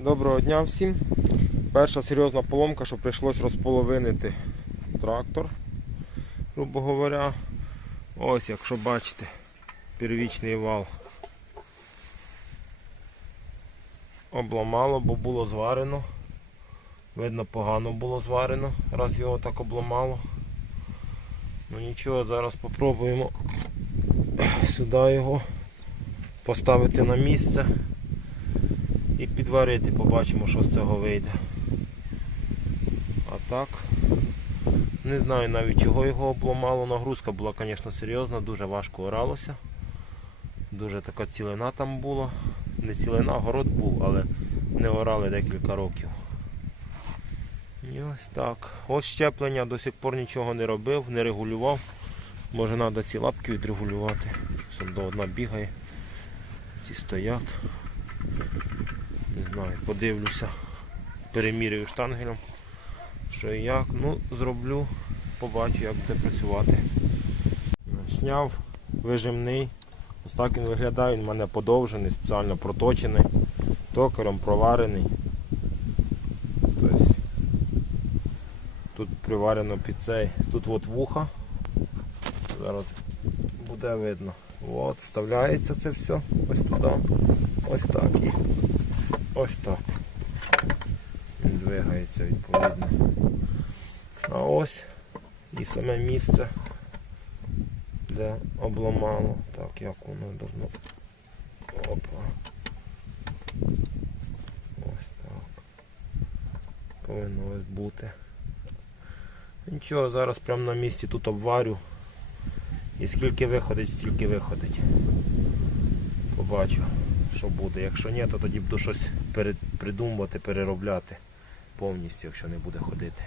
Доброго дня всім. Перша серйозна поломка, що прийшлось розполовинити трактор, грубо говоря. Ось, якщо бачите, первічний вал. Обламало, бо було зварено. Видно, погано було зварено, раз його так обламало. Ну нічого, зараз спробуємо сюди його поставити на місце і підварити, побачимо, що з цього вийде. А так, не знаю навіть чого його обламало. Нагрузка була, звісно, серйозна, дуже важко оралося. Дуже така цілина там була. Не цілина, город був, але не орали декілька років. І ось так. Ось щеплення, до сих пор нічого не робив, не регулював. Може треба ці лапки відрегулювати. Щось до одна бігає. Ці стоять. Подивлюся. Перемірюю штангелем. Що як. Ну, зроблю, побачу, як буде працювати. Сняв вижимний. Ось так він виглядає, він в мене подовжений, спеціально проточений, токарем проварений. Тобто, тут приварено під цей. Тут от вуха. Зараз буде видно. От, вставляється це все. Ось туди. Ось так і ось так. Він двигається відповідно. А ось і саме місце, де обламало. Так, як воно должно. Опа. Ось так. Повинно ось бути. Нічого, зараз прямо на місці тут обварю. І скільки виходить, стільки виходить. Побачу, що буде. Якщо ні, то тоді буду щось придумувати, переробляти повністю, якщо не буде ходити.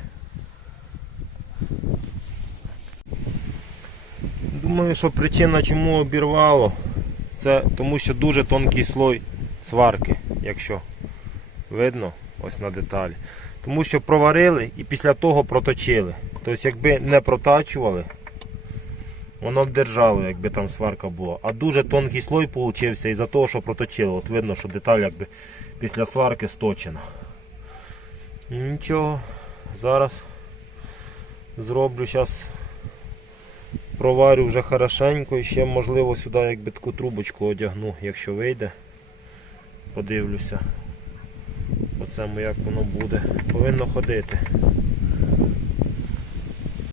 Думаю, що причина чому обірвало, це тому що дуже тонкий слой сварки, якщо видно ось на деталі. Тому що проварили і після того проточили. Тобто, якби не протачували, воно б держало, якби там сварка була. А дуже тонкий слой получився із-за того, що проточили. От видно, що деталь якби після сварки сточена. Нічого, зараз зроблю зараз проварю вже хорошенько і ще можливо сюди якби таку трубочку одягну, якщо вийде. Подивлюся. По як воно буде. Повинно ходити.